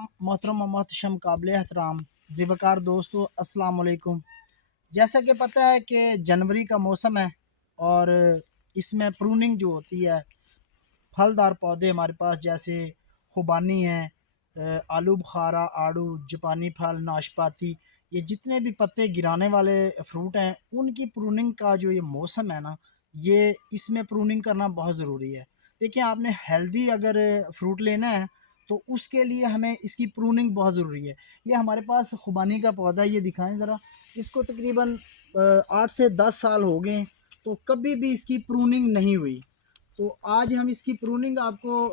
तमाम मोहतरम व मोहतशम काबिल एहतराम ज़िवकार दोस्तों, अस्सलाम वालेकुम। जैसा कि पता है कि जनवरी का मौसम है और इसमें प्रूनिंग जो होती है, फलदार पौधे हमारे पास जैसे खुबानी है, आलू बुखारा, आड़ू, जापानी फल, नाशपाती, ये जितने भी पत्ते गिराने वाले फ्रूट हैं, उनकी प्रूनिंग का जो ये मौसम है ना, ये इसमें प्रूनिंग करना बहुत ज़रूरी है। देखिए, आपने हेल्दी अगर फ्रूट लेना है, तो उसके लिए हमें इसकी प्रूनिंग बहुत ज़रूरी है। ये हमारे पास खुबानी का पौधा है, ये दिखाएँ ज़रा। इसको तकरीबन 8 से 10 साल हो गए, तो कभी भी इसकी प्रूनिंग नहीं हुई। तो आज हम इसकी प्रूनिंग आपको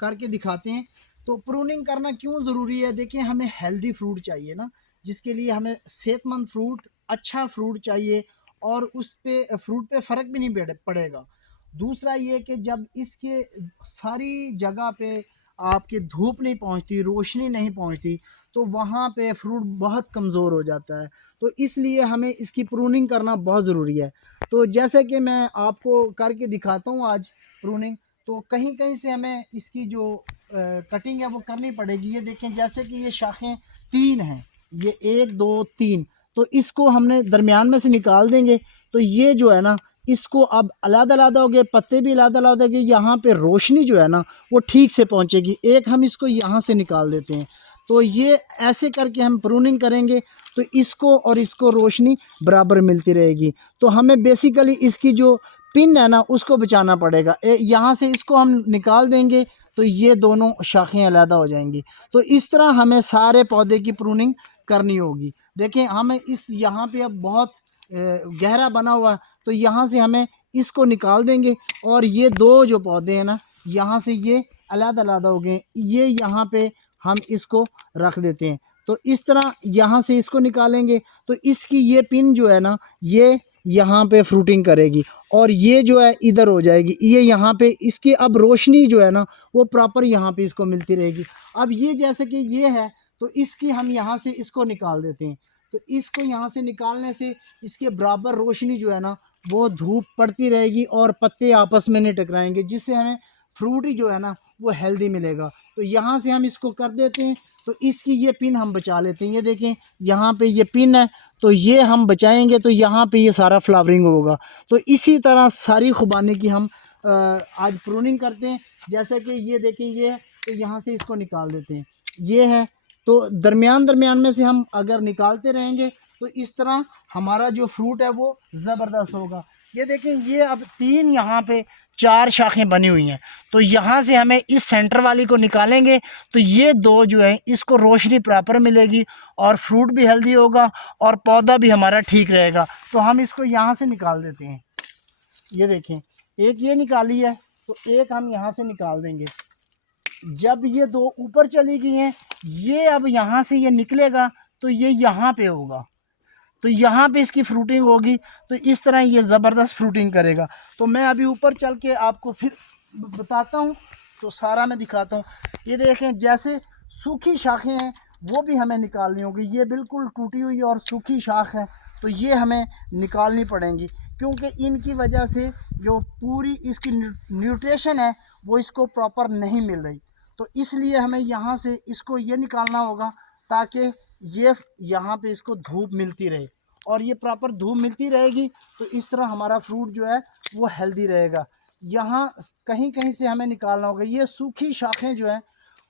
करके दिखाते हैं। तो प्रूनिंग करना क्यों ज़रूरी है? देखिए, हमें हेल्दी फ्रूट चाहिए ना, जिसके लिए हमें सेहतमंद फ्रूट, अच्छा फ्रूट चाहिए और उस पे फ्रूट पे फ़र्क भी नहीं पड़ेगा। दूसरा ये कि जब इसके सारी जगह पे आपकी धूप नहीं पहुंचती, रोशनी नहीं पहुंचती, तो वहाँ पे फ्रूट बहुत कमज़ोर हो जाता है। तो इसलिए हमें इसकी प्रूनिंग करना बहुत ज़रूरी है। तो जैसे कि मैं आपको करके दिखाता हूँ आज प्रूनिंग, तो कहीं कहीं से हमें इसकी जो कटिंग है वो करनी पड़ेगी। ये देखें, जैसे कि ये शाखें 3 हैं, ये 1 2 3, तो इसको हमने दरमियान में से निकाल देंगे। तो ये जो है ना, इसको अब अलग-अलग हो गए, पत्ते भी अलग-अलग हो गए, यहाँ पे रोशनी जो है ना वो ठीक से पहुँचेगी। एक हम इसको यहाँ से निकाल देते हैं। तो ये ऐसे करके हम प्रूनिंग करेंगे, तो इसको और इसको रोशनी बराबर मिलती रहेगी। तो हमें बेसिकली इसकी जो पिन है ना उसको बचाना पड़ेगा। यहाँ से इसको हम निकाल देंगे, तो ये दोनों शाखें अलग हो जाएंगी। तो इस तरह हमें सारे पौधे की प्रूनिंग करनी होगी। देखें, हमें इस यहाँ पे अब बहुत गहरा बना हुआ है, तो यहाँ से हमें इसको निकाल देंगे और ये दो जो पौधे हैं ना, यहाँ से ये अलग-अलग हो गए। ये यहाँ पे हम इसको रख देते हैं। तो इस तरह यहाँ से इसको निकालेंगे, तो इसकी ये पिन जो है ना, ये यहाँ पे फ्रूटिंग करेगी और ये जो है इधर हो जाएगी। ये यहाँ पे इसकी अब रोशनी जो है ना वो प्रॉपर यहाँ पे इसको मिलती रहेगी। अब ये जैसे कि ये है, तो इसकी हम यहाँ से इसको निकाल देते हैं। तो इसको यहाँ से निकालने से इसके बराबर रोशनी जो है ना वो धूप पड़ती रहेगी और पत्ते आपस में नहीं टकराएंगे, जिससे हमें फ्रूट ही जो है ना वो हेल्दी मिलेगा। तो यहाँ से हम इसको कर देते हैं, तो इसकी ये पिन हम बचा लेते हैं। ये देखें, यहाँ पे ये पिन है, तो ये हम बचाएंगे, तो यहाँ पे ये सारा फ्लावरिंग होगा। तो इसी तरह सारी खुबानी की हम आज प्रूनिंग करते हैं। जैसे कि ये देखें, ये है, तो यहाँ से इसको निकाल देते हैं। ये है, तो दरमियान दरमियान में से हम अगर निकालते रहेंगे, तो इस तरह हमारा जो फ्रूट है वो ज़बरदस्त होगा। ये देखें, ये अब 3 यहाँ पे 4 शाखें बनी हुई हैं, तो यहाँ से हमें इस सेंटर वाली को निकालेंगे, तो ये दो जो है इसको रोशनी प्रॉपर मिलेगी और फ्रूट भी हेल्दी होगा और पौधा भी हमारा ठीक रहेगा। तो हम इसको यहाँ से निकाल देते हैं। ये देखें, एक ये निकाली है, तो एक हम यहाँ से निकाल देंगे। जब ये दो ऊपर चली गई हैं, ये अब यहाँ से ये निकलेगा, तो ये यहाँ पे होगा, तो यहाँ पे इसकी फ्रूटिंग होगी। तो इस तरह ये ज़बरदस्त फ्रूटिंग करेगा। तो मैं अभी ऊपर चल के आपको फिर बताता हूँ, तो सारा मैं दिखाता हूँ। ये देखें, जैसे सूखी शाखें हैं वो भी हमें निकालनी होगी। ये बिल्कुल टूटी हुई और सूखी शाख है, तो ये हमें निकालनी पड़ेंगी, क्योंकि इनकी वजह से जो पूरी इसकी न्यूट्रिशन है वो इसको प्रॉपर नहीं मिल रही। तो इसलिए हमें यहाँ से इसको ये निकालना होगा, ताकि ये यहाँ पे इसको धूप मिलती रहे और ये प्रॉपर धूप मिलती रहेगी, तो इस तरह हमारा फ्रूट जो है वो हेल्दी रहेगा। यहाँ कहीं कहीं से हमें निकालना होगा। ये सूखी शाखें जो हैं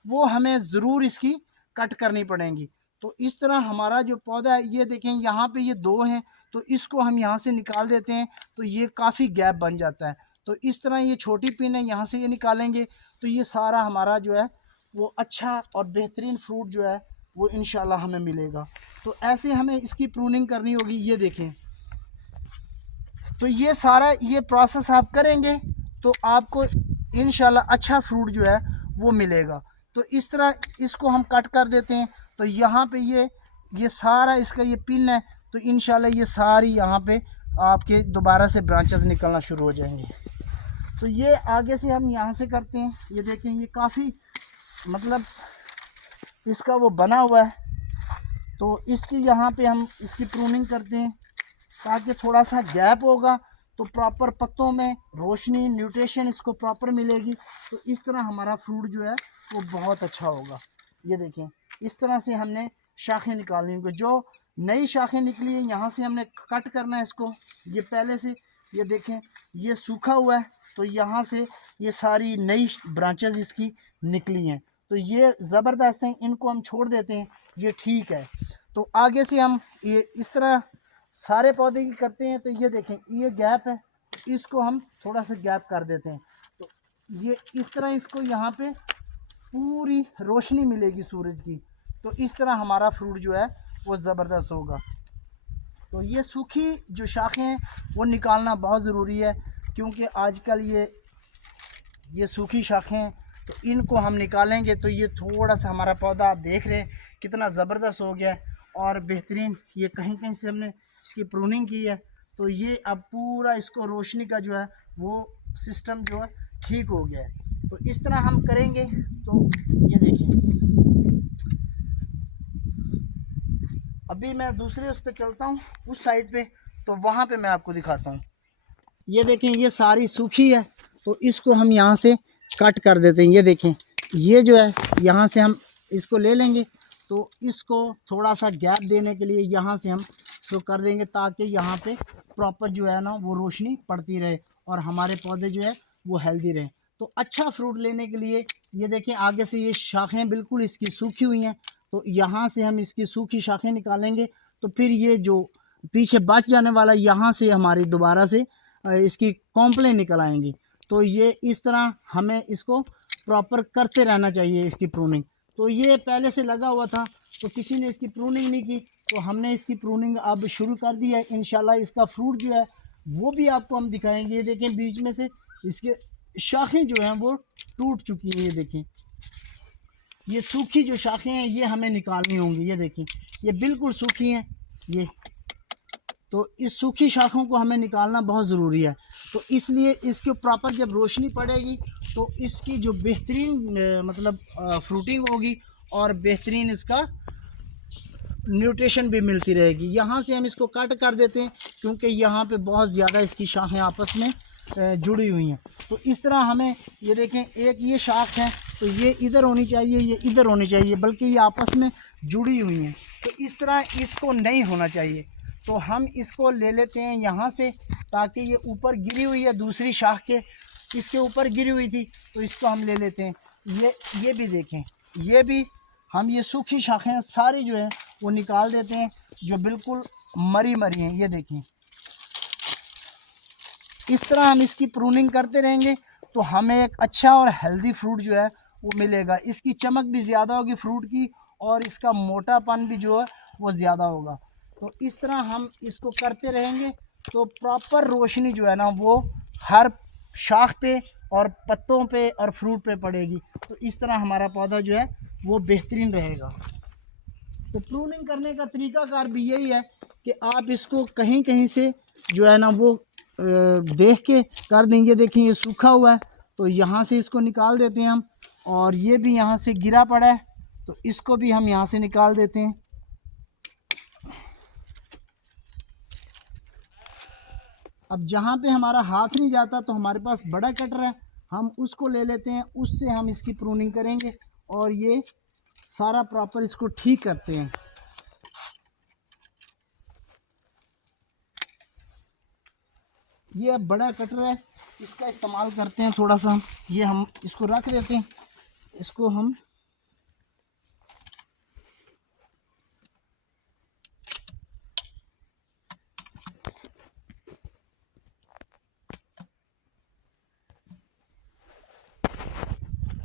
वो हमें ज़रूर इसकी कट करनी पड़ेंगी। तो इस तरह हमारा जो पौधा है, ये देखें, यहाँ पे ये दो हैं, तो इसको हम यहाँ से निकाल देते हैं, तो ये काफ़ी गैप बन जाता है। तो इस तरह ये छोटी पिन है, यहाँ से ये निकालेंगे, तो ये सारा हमारा जो है वो अच्छा और बेहतरीन फ्रूट जो है वो इंशाल्लाह हमें मिलेगा। तो ऐसे हमें इसकी प्रूनिंग करनी होगी। ये देखें, तो ये सारा ये प्रोसेस आप करेंगे, तो आपको इंशाल्लाह अच्छा फ्रूट जो है वो मिलेगा। तो इस तरह इसको हम कट कर देते हैं। तो यहाँ पे ये सारा इसका ये पिन है, तो इंशाल्लाह ये सारी यहाँ पे आपके दोबारा से ब्रांचेस निकलना शुरू हो जाएंगे। तो ये आगे से हम यहाँ से करते हैं। ये देखें, ये काफ़ी मतलब इसका वो बना हुआ है, तो इसकी यहाँ पे हम इसकी प्रूनिंग करते हैं, ताकि थोड़ा सा गैप होगा तो प्रॉपर पत्तों में रोशनी, न्यूट्रिशन इसको प्रॉपर मिलेगी। तो इस तरह हमारा फ्रूट जो है वो बहुत अच्छा होगा। ये देखें, इस तरह से हमने शाखें निकालनी होंगी। जो नई शाखें निकली हैं यहाँ से हमने कट करना है इसको। ये पहले से ये देखें, ये सूखा हुआ है, तो यहाँ से ये सारी नई ब्रांचेस इसकी निकली हैं, तो ये ज़बरदस्त हैं, इनको हम छोड़ देते हैं, ये ठीक है। तो आगे से हम ये इस तरह सारे पौधे की करते हैं। तो ये देखें, ये गैप है, इसको हम थोड़ा सा गैप कर देते हैं। तो ये इस तरह इसको यहाँ पे पूरी रोशनी मिलेगी सूरज की, तो इस तरह हमारा फ्रूट जो है वो ज़बरदस्त होगा। तो ये सूखी जो शाखें हैं वो निकालना बहुत ज़रूरी है, क्योंकि आजकल ये सूखी शाखें हैं, तो इनको हम निकालेंगे तो ये थोड़ा सा हमारा पौधा आप देख रहे हैं कितना ज़बरदस्त हो गया है और बेहतरीन। ये कहीं कहीं से हमने इसकी प्रूनिंग की है, तो ये अब पूरा इसको रोशनी का जो है वो सिस्टम जो है ठीक हो गया है। तो इस तरह हम करेंगे। तो ये देखिए, अभी मैं दूसरे उस पर चलता हूँ, उस साइड पे, तो वहाँ पे मैं आपको दिखाता हूँ। ये देखें, ये सारी सूखी है, तो इसको हम यहाँ से कट कर देते हैं। ये देखें, ये जो है यहाँ से हम इसको ले लेंगे, तो इसको थोड़ा सा गैप देने के लिए यहाँ से हम इसको कर देंगे, ताकि यहाँ पे प्रॉपर जो है ना वो रोशनी पड़ती रहे और हमारे पौधे जो है वो हेल्दी रहे। तो अच्छा फ्रूट लेने के लिए ये देखें, आगे से ये शाखें बिल्कुल इसकी सूखी हुई हैं, तो यहाँ से हम इसकी सूखी शाखें निकालेंगे, तो फिर ये जो पीछे बच जाने वाला यहाँ से हमारी दोबारा से इसकी कॉम्प्लेन निकल आएंगी। तो ये इस तरह हमें इसको प्रॉपर करते रहना चाहिए, इसकी प्रूनिंग। तो ये पहले से लगा हुआ था, तो किसी ने इसकी प्रूनिंग नहीं की, तो हमने इसकी प्रूनिंग अब शुरू कर दी है। इंशाल्लाह इसका फ्रूट जो है वो भी आपको हम दिखाएंगे। ये देखें, बीच में से इसके शाखें जो हैं वो टूट चुकी हैं। ये देखें, ये सूखी जो शाखें हैं ये हमें निकालनी होंगी। ये देखें, ये बिल्कुल सूखी हैं ये, तो इस सूखी शाखों को हमें निकालना बहुत ज़रूरी है। तो इसलिए इसके प्रॉपर जब रोशनी पड़ेगी तो इसकी जो बेहतरीन मतलब फ्रूटिंग होगी और बेहतरीन इसका न्यूट्रिशन भी मिलती रहेगी। यहाँ से हम इसको कट कर देते हैं, क्योंकि यहाँ पे बहुत ज़्यादा इसकी शाखें आपस में जुड़ी हुई हैं। तो इस तरह हमें ये देखें, एक ये शाख है तो ये इधर होनी चाहिए, ये इधर होनी चाहिए, बल्कि ये आपस में जुड़ी हुई हैं। तो इस तरह इसको नहीं होना चाहिए। तो हम इसको ले लेते हैं यहाँ से, ताकि ये ऊपर गिरी हुई है दूसरी शाख के, इसके ऊपर गिरी हुई थी, तो इसको हम ले लेते हैं। ये भी देखें, ये भी हम ये सूखी शाखें सारी जो है वो निकाल देते हैं, जो बिल्कुल मरी मरी हैं। ये देखें, इस तरह हम इसकी प्रूनिंग करते रहेंगे तो हमें एक अच्छा और हेल्दी फ्रूट जो है वो मिलेगा। इसकी चमक भी ज़्यादा होगी फ्रूट की, और इसका मोटापन भी जो है वो ज़्यादा होगा। तो इस तरह हम इसको करते रहेंगे तो प्रॉपर रोशनी जो है ना वो हर शाख पे और पत्तों पे और फ्रूट पे पड़ेगी। तो इस तरह हमारा पौधा जो है वो बेहतरीन रहेगा। तो प्रूनिंग करने का तरीकाकार भी यही है कि आप इसको कहीं कहीं से जो है ना वो देख के कर देंगे। देखिए, ये सूखा हुआ है, तो यहाँ से इसको निकाल देते हैं हम, और ये भी यहाँ से गिरा पड़ा है, तो इसको भी हम यहाँ से निकाल देते हैं। अब जहाँ पे हमारा हाथ नहीं जाता तो हमारे पास बड़ा कटर है, हम उसको ले लेते हैं, उससे हम इसकी प्रूनिंग करेंगे और ये सारा प्रॉपर इसको ठीक करते हैं। ये अब बड़ा कटर है, इसका इस्तेमाल करते हैं थोड़ा सा। ये हम इसको रख देते हैं, इसको हम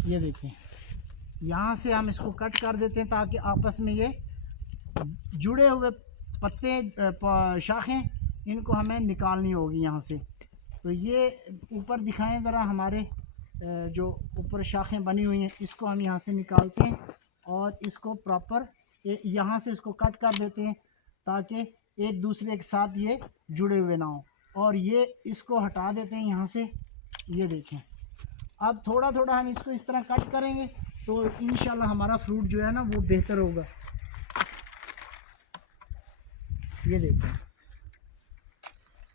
ये देखें, यहाँ से हम इसको कट कर देते हैं, ताकि आपस में ये जुड़े हुए पत्ते शाखें इनको हमें निकालनी होगी यहाँ से। तो ये ऊपर दिखाएं ज़रा, हमारे जो ऊपर शाखें बनी हुई हैं इसको हम यहाँ से निकालते हैं और इसको प्रॉपर यहाँ से इसको कट कर देते हैं, ताकि एक दूसरे के साथ ये जुड़े हुए ना हो। और ये इसको हटा देते हैं यहाँ से। ये देखें, अब थोड़ा थोड़ा हम इसको इस तरह कट करेंगे तो इंशाल्लाह हमारा फ्रूट जो है ना वो बेहतर होगा। ये देखें,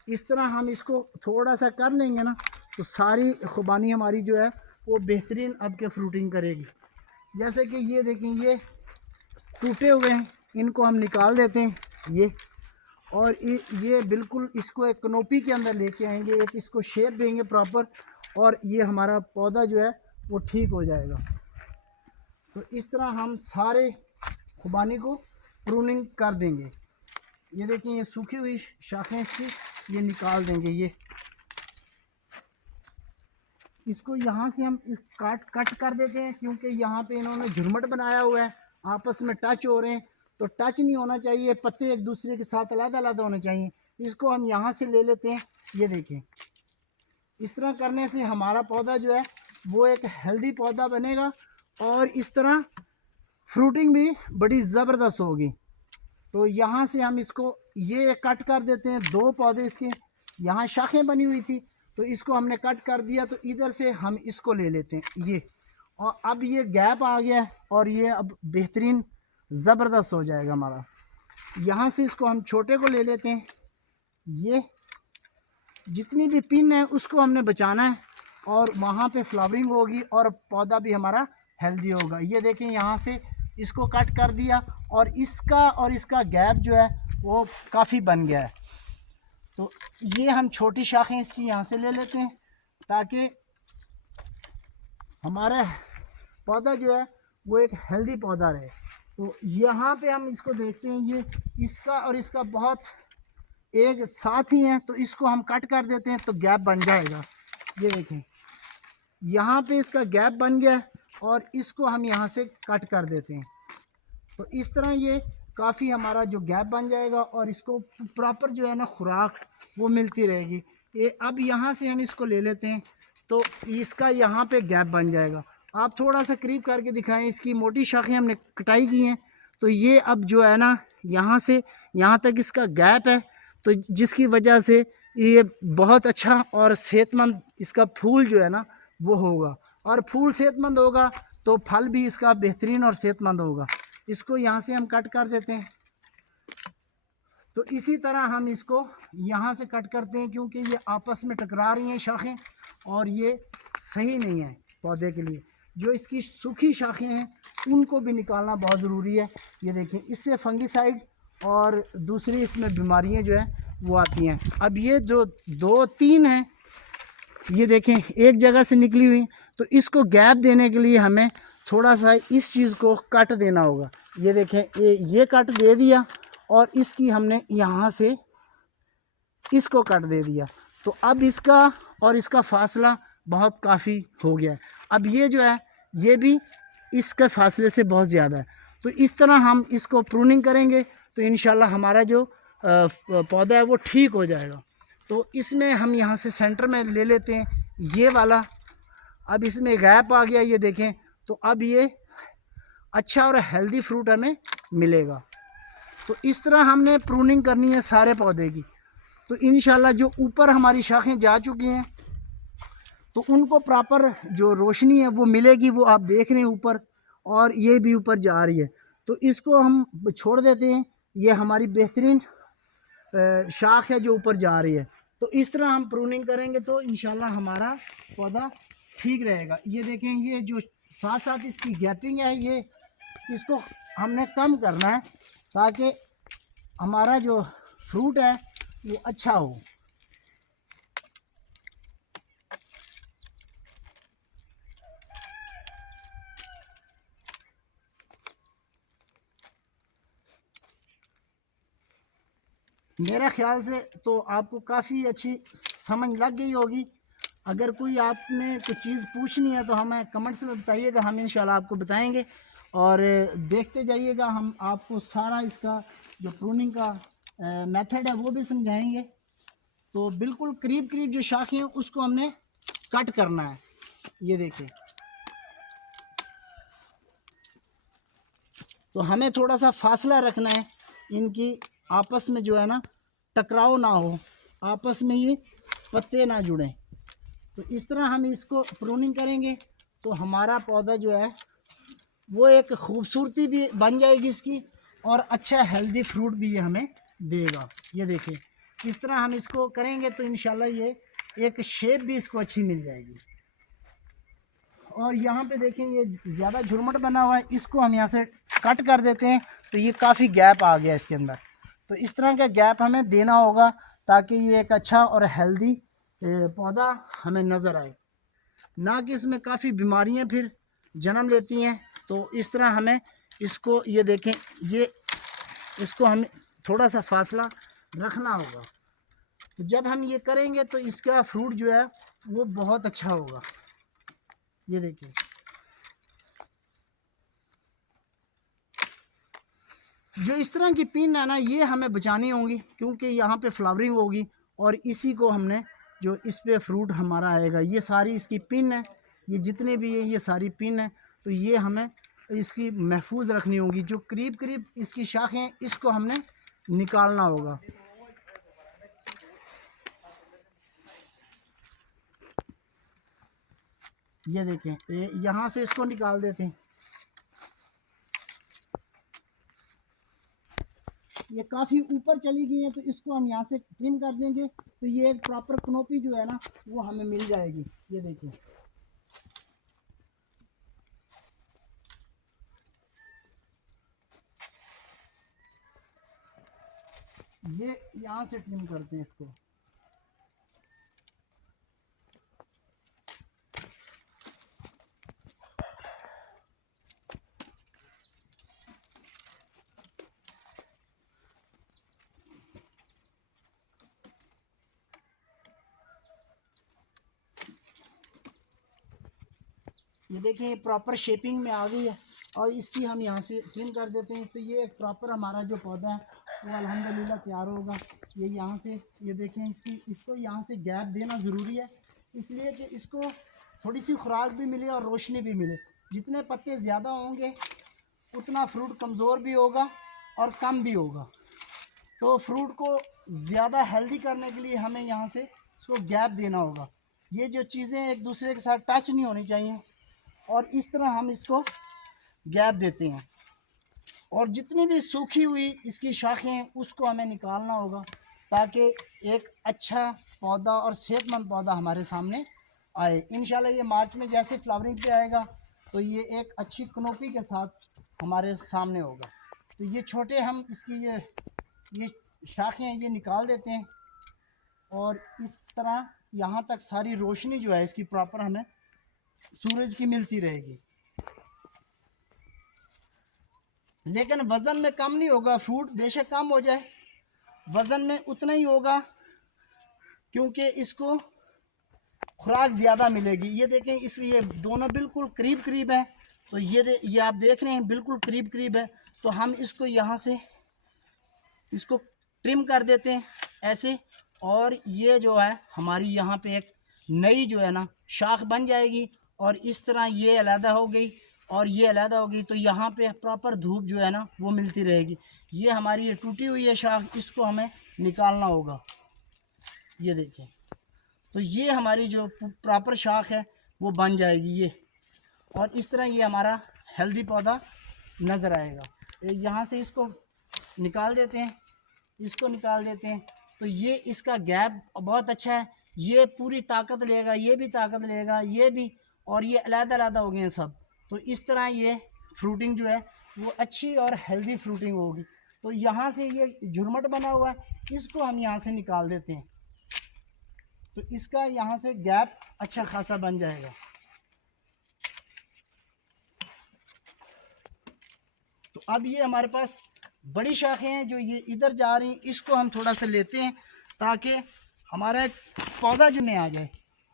इस तरह हम इसको थोड़ा सा कर लेंगे ना तो सारी खुबानी हमारी जो है वो बेहतरीन अब के फ्रूटिंग करेगी। जैसे कि ये देखें, ये टूटे हुए हैं, इनको हम निकाल देते हैं ये, और ये बिल्कुल इसको एक कनोपी के अंदर लेके आएंगे, एक इसको शेप देंगे प्रॉपर, और ये हमारा पौधा जो है वो ठीक हो जाएगा। तो इस तरह हम सारे खुबानी को प्रूनिंग कर देंगे। ये देखें, ये सूखी हुई शाखें इसकी ये निकाल देंगे। ये इसको यहाँ से हम इस कट कर देते हैं, क्योंकि यहाँ पे इन्होंने झुरमट बनाया हुआ है, आपस में टच हो रहे हैं, तो टच नहीं होना चाहिए, पत्ते एक दूसरे के साथ अलग अलग होने चाहिए। इसको हम यहाँ से ले लेते हैं। ये देखें, इस तरह करने से हमारा पौधा जो है वो एक हेल्दी पौधा बनेगा, और इस तरह फ्रूटिंग भी बड़ी ज़बरदस्त होगी। तो यहाँ से हम इसको ये कट कर देते हैं। 2 पौधे इसके यहाँ शाखें बनी हुई थी, तो इसको हमने कट कर दिया, तो इधर से हम इसको ले लेते हैं ये, और अब ये गैप आ गया है, और ये अब बेहतरीन ज़बरदस्त हो जाएगा हमारा। यहाँ से इसको हम छोटे को ले लेते हैं। ये जितनी भी पिन है उसको हमने बचाना है, और वहाँ पे फ्लावरिंग होगी और पौधा भी हमारा हेल्दी होगा। ये देखें, यहाँ से इसको कट कर दिया, और इसका गैप जो है वो काफ़ी बन गया है। तो ये हम छोटी शाखें इसकी यहाँ से ले लेते हैं, ताकि हमारा पौधा जो है वो एक हेल्दी पौधा रहे। तो यहाँ पे हम इसको देखते हैं, ये इसका और इसका बहुत एक साथ ही हैं, तो इसको हम कट कर देते हैं, तो गैप बन जाएगा। ये देखें, यहाँ पे इसका गैप बन गया, और इसको हम यहाँ से कट कर देते हैं। तो इस तरह ये काफ़ी हमारा जो गैप बन जाएगा, और इसको प्रॉपर जो है ना खुराक वो मिलती रहेगी। ये अब यहाँ से हम इसको ले लेते हैं, तो इसका यहाँ पे गैप बन जाएगा। आप थोड़ा सा करीब करके दिखाएं, इसकी मोटी शाखें हमने कटाई की हैं, तो ये अब जो है ना यहाँ से यहाँ तक इसका गैप है, तो जिसकी वजह से ये बहुत अच्छा और सेहतमंद इसका फूल जो है ना वो होगा, और फूल सेहतमंद होगा तो फल भी इसका बेहतरीन और सेहतमंद होगा। इसको यहाँ से हम कट कर देते हैं। तो इसी तरह हम इसको यहाँ से कट करते हैं, क्योंकि ये आपस में टकरा रही हैं शाखें, और ये सही नहीं है पौधे के लिए। जो इसकी सूखी शाखें हैं उनको भी निकालना बहुत ज़रूरी है। ये देखें, इससे फंगिसाइड और दूसरी इसमें बीमारियां जो है वो आती हैं। अब ये जो 2-3 हैं, ये देखें एक जगह से निकली हुई, तो इसको गैप देने के लिए हमें थोड़ा सा इस चीज़ को कट देना होगा। ये देखें, ये कट दे दिया, और इसकी हमने यहाँ से इसको कट दे दिया, तो अब इसका और इसका फासला बहुत काफ़ी हो गया है। अब ये जो है ये भी इसके फासले से बहुत ज़्यादा है। तो इस तरह हम इसको प्रूनिंग करेंगे, तो इंशाल्लाह हमारा जो पौधा है वो ठीक हो जाएगा। तो इसमें हम यहाँ से सेंटर में ले लेते हैं ये वाला। अब इसमें गैप आ गया, ये देखें, तो अब ये अच्छा और हेल्दी फ्रूट हमें मिलेगा। तो इस तरह हमने प्रूनिंग करनी है सारे पौधे की। तो इंशाल्लाह जो ऊपर हमारी शाखें जा चुकी हैं, तो उनको प्रॉपर जो रोशनी है वो मिलेगी, वो आप देख रहे हैं ऊपर, और ये भी ऊपर जा रही है। तो इसको हम छोड़ देते हैं, ये हमारी बेहतरीन शाख है जो ऊपर जा रही है। तो इस तरह हम प्रूनिंग करेंगे तो इंशाल्लाह हमारा पौधा ठीक रहेगा। ये देखें, ये जो साथ साथ इसकी गैपिंग है, ये इसको हमने कम करना है, ताकि हमारा जो फ्रूट है वो अच्छा हो। मेरा ख्याल से तो आपको काफ़ी अच्छी समझ लग गई होगी। अगर कोई आपने कुछ चीज़ पूछनी है तो हमें कमेंट्स में बताइएगा, हम इंशाल्लाह आपको बताएंगे। और देखते जाइएगा, हम आपको सारा इसका जो प्रूनिंग का मेथड है वो भी समझाएंगे। तो बिल्कुल करीब करीब जो शाखें हैं उसको हमने कट करना है। ये देखिए, तो हमें थोड़ा सा फासला रखना है, इनकी आपस में जो है ना टकराव ना हो, आपस में ये पत्ते ना जुड़ें। तो इस तरह हम इसको प्रूनिंग करेंगे तो हमारा पौधा जो है वो एक खूबसूरती भी बन जाएगी इसकी, और अच्छा हेल्दी फ्रूट भी ये हमें देगा। ये देखिए, इस तरह हम इसको करेंगे तो इंशाल्लाह ये एक शेप भी इसको अच्छी मिल जाएगी। और यहाँ पे देखें ये ज़्यादा झुरमट बना हुआ है, इसको हम यहाँ से कट कर देते हैं तो ये काफ़ी गैप आ गया इसके अंदर। तो इस तरह का गैप हमें देना होगा ताकि ये एक अच्छा और हेल्दी पौधा हमें नज़र आए, ना कि इसमें काफ़ी बीमारियां फिर जन्म लेती हैं। तो इस तरह हमें इसको ये देखें, ये इसको हमें थोड़ा सा फासला रखना होगा। तो जब हम ये करेंगे तो इसका फ्रूट जो है वो बहुत अच्छा होगा। ये देखिए, जो इस तरह की पिन है ना, ये हमें बचानी होंगी क्योंकि यहाँ पे फ्लावरिंग होगी और इसी को हमने जो इस पे फ्रूट हमारा आएगा, ये सारी इसकी पिन है, ये जितने भी है ये सारी पिन है। तो ये हमें इसकी महफूज रखनी होगी। जो करीब करीब इसकी शाखें हैं इसको हमने निकालना होगा। ये देखें, यहाँ से इसको निकाल देते हैं। ये काफ़ी ऊपर चली गई है तो इसको हम यहाँ से ट्रिम कर देंगे तो ये एक प्रॉपर कनोपी जो है ना वो हमें मिल जाएगी। ये देखिए, ये यहाँ से ट्रिम करते हैं इसको। ये देखिए, ये प्रॉपर शेपिंग में आ गई है और इसकी हम यहाँ से ट्रिम कर देते हैं। तो ये एक प्रॉपर हमारा जो पौधा है वो अल्हम्दुलिल्लाह तैयार होगा। ये यहाँ से, ये देखें, इसको यहाँ से गैप देना ज़रूरी है इसलिए कि इसको थोड़ी सी खुराक भी मिले और रोशनी भी मिले। जितने पत्ते ज़्यादा होंगे उतना फ्रूट कमज़ोर भी होगा और कम भी होगा। तो फ्रूट को ज़्यादा हेल्दी करने के लिए हमें यहाँ से इसको गैप देना होगा। ये जो चीज़ें एक दूसरे के साथ टच नहीं होनी चाहिए और इस तरह हम इसको गैप देते हैं। और जितनी भी सूखी हुई इसकी शाखें हैं उसको हमें निकालना होगा ताकि एक अच्छा पौधा और सेहतमंद पौधा हमारे सामने आए। इंशाल्लाह ये मार्च में जैसे फ्लावरिंग पे आएगा तो ये एक अच्छी कनोपी के साथ हमारे सामने होगा। तो ये छोटे हम इसकी ये शाखें हैं ये निकाल देते हैं और इस तरह यहाँ तक सारी रोशनी जो है इसकी प्रॉपर हमें सूरज की मिलती रहेगी। लेकिन वज़न में कम नहीं होगा, फ्रूट बेशक कम हो जाए वज़न में उतना ही होगा क्योंकि इसको खुराक ज़्यादा मिलेगी। ये देखें, इस ये दोनों बिल्कुल करीब करीब है। तो ये आप देख रहे हैं बिल्कुल करीब करीब है। तो हम इसको यहाँ से इसको ट्रिम कर देते हैं ऐसे, और ये जो है हमारी यहाँ पे एक नई जो है ना शाख बन जाएगी और इस तरह ये अलहदा हो गई और ये अलहदा हो गई। तो यहाँ पे प्रॉपर धूप जो है ना वो मिलती रहेगी। ये हमारी ये टूटी हुई है शाख, इसको हमें निकालना होगा। ये देखिए, तो ये हमारी जो प्रॉपर शाख है वो बन जाएगी ये, और इस तरह ये हमारा हेल्दी पौधा नज़र आएगा। यहाँ से इसको निकाल देते हैं, इसको निकाल देते हैं। तो ये इसका गैप बहुत अच्छा है, ये पूरी ताकत लेगा, ये भी ताकत लेगा, ये भी, और ये अलग-अलग हो गए हैं सब। तो इस तरह ये फ्रूटिंग जो है वो अच्छी और हेल्दी फ्रूटिंग होगी। तो यहाँ से ये झुरमट बना हुआ है, इसको हम यहाँ से निकाल देते हैं तो इसका यहाँ से गैप अच्छा खासा बन जाएगा। तो अब ये हमारे पास बड़ी शाखें हैं जो ये इधर जा रही हैं, इसको हम थोड़ा सा लेते हैं ताकि हमारा पौधा जो में आ जाए।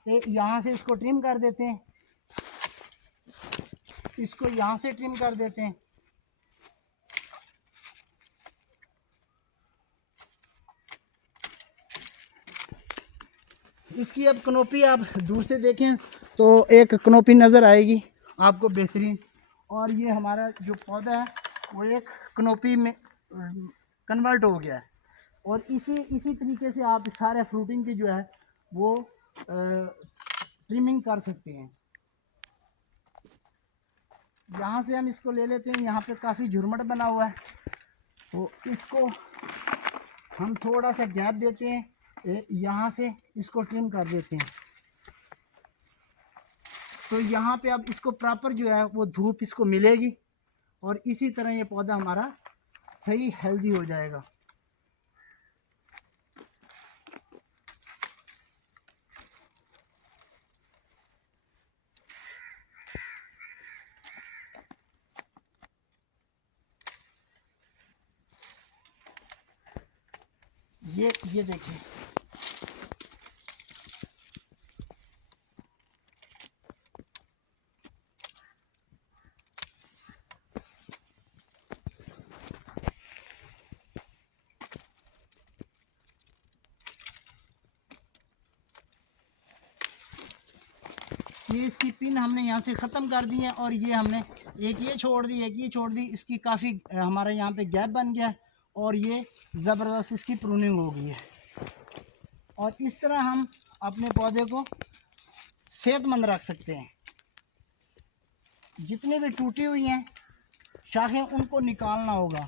तो यहाँ से इसको ट्रिम कर देते हैं, इसको यहाँ से ट्रिम कर देते हैं। इसकी अब कनोपी आप दूर से देखें तो एक कनोपी नज़र आएगी आपको बेहतरीन, और ये हमारा जो पौधा है वो एक कनोपी में कन्वर्ट हो गया है। और इसी तरीके से आप सारे फ्रूटिंग की जो है वो ट्रिमिंग कर सकते हैं। यहाँ से हम इसको ले लेते हैं, यहाँ पे काफ़ी झुरमट बना हुआ है तो इसको हम थोड़ा सा गैप देते हैं, यहाँ से इसको ट्रिम कर देते हैं। तो यहाँ पे अब इसको प्रॉपर जो है वो धूप इसको मिलेगी और इसी तरह ये पौधा हमारा सही हेल्दी हो जाएगा। ये देखिए, ये इसकी पिन हमने यहाँ से ख़त्म कर दी है और ये हमने एक ये छोड़ दी, एक ये छोड़ दी। इसकी काफ़ी हमारे यहाँ पे गैप बन गया और ये ज़बरदस्त इसकी प्रूनिंग हो गई है। और इस तरह हम अपने पौधे को सेहतमंद रख सकते हैं। जितनी भी टूटी हुई हैं शाखें उनको निकालना होगा।